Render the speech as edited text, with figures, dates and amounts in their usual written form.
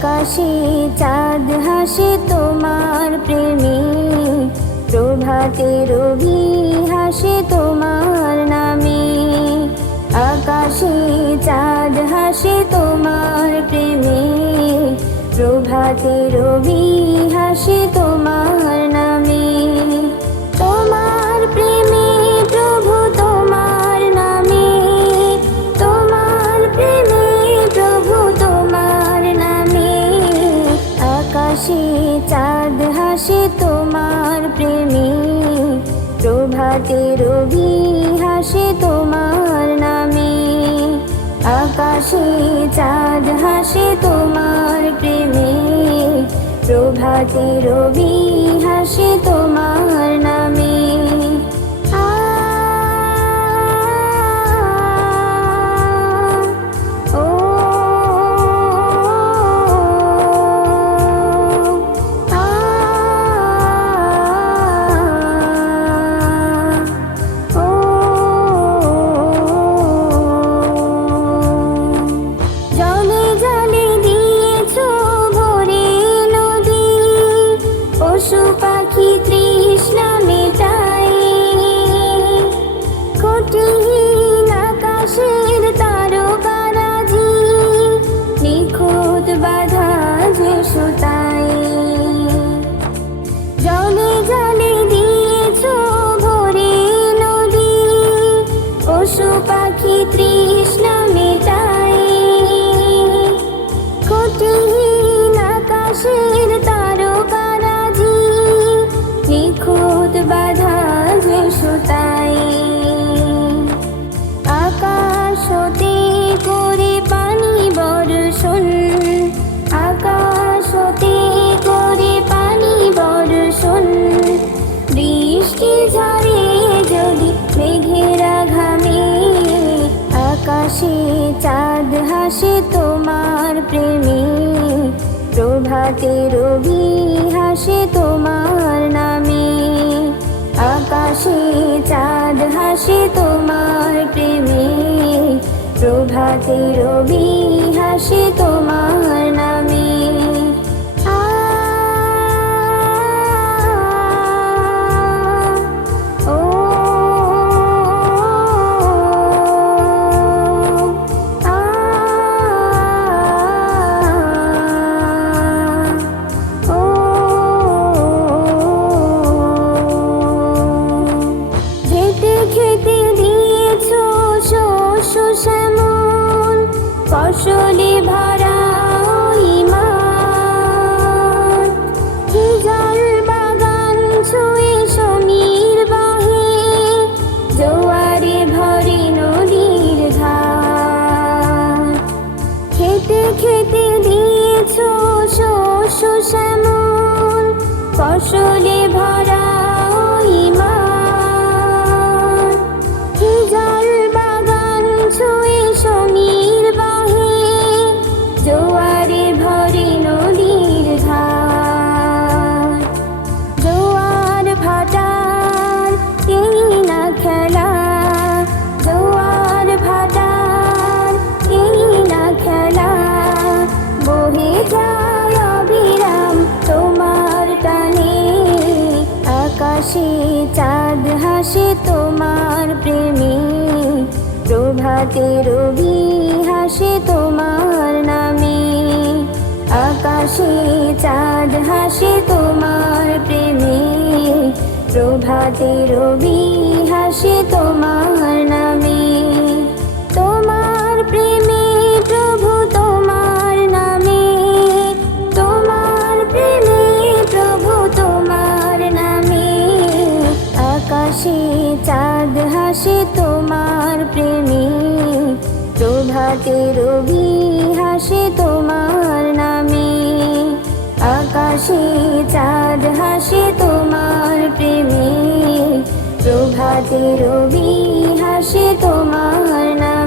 আকাশে চাঁদ হাসে তোমার প্রেমে, প্রভাতে রবি হাসে তোমার নামে। আকাশে চাঁদ হাসে তোমার প্রেমে, প্রভাতে রবি হাসে তোমার নামে। তোমার প্রেমে প্রভু তোমার নামে, তোমার প্রেমে প্রভু তোমার নামে। আকাশে চাঁদ হাসে তোমার প্রেমে, প্রভাতে রবি হাসে তোমার নামে। আকাশে চাঁদ হাসে তোমার প্রেমে, প্রভাতে রবি হাসে তোমার নামে। পশু পাখি তৃষ্ণা মেটাই, কঠিন আকাশের তারকারাজি, নিখুঁত বাধা যে সুতাই। জলে জলে দিয়েছ ভরে নদী, পশু পাখি তৃষ্ণা মেটাই, কঠিন আকাশের তারকারাজি, নিখুঁত বাধা যে সুতাই। আকাশ হতে করে পানি বর্ষণ, আকাশ হতে করে পানি বর্ষণ, বৃষ্টি ঝরে যদি মেঘেরা ঘামে। আকাশে চাঁদ হাসে তোমার প্রেমে, প্রভাতে রবি হাসে তোমার নামে। আকাশে চাঁদ হাসে তোমার প্রেমে, প্রভাতে রবি হাসে তোমার নামে। ফসলে ভরা মাঠ, হিজল বাগান ছুঁয়ে সমীর বাহে, জোয়ারে ভরে নদীর ঘাট। খেতে খেতে দিয়েছ শস্য শ্যামল, ফসলে ভরা মাঠ, হিজল বাগান ছুঁয়ে সমীর বাহে, জোয়ারে ভরে নদীর ঘাট। জোয়ার ভাটার এই না খেলা, জোয়ার ভাটার এই না খেলা, বহে যায় অবিরাম তোমার টানে। আকাশে চাঁদ হাসে তোমার প্রেমে, প্রভাতে রবি হাসে তোমার নামে। আকাশে চাঁদ হাসে তোমার প্রেমে, প্রভাতে রবি হাসে তোমার নামে। তোমার প্রেমে প্রভু তোমার নামে, তোমার প্রেমে প্রভু তোমার নামে। আকাশে চাঁদ হাসে তোমার প্রেমে, প্রভাতে রবি হাসে তোমার নামে। আকাশে চাঁদ হাসে তোমার প্রেমে, প্রভাতে রবি হাসে তোমার নামে।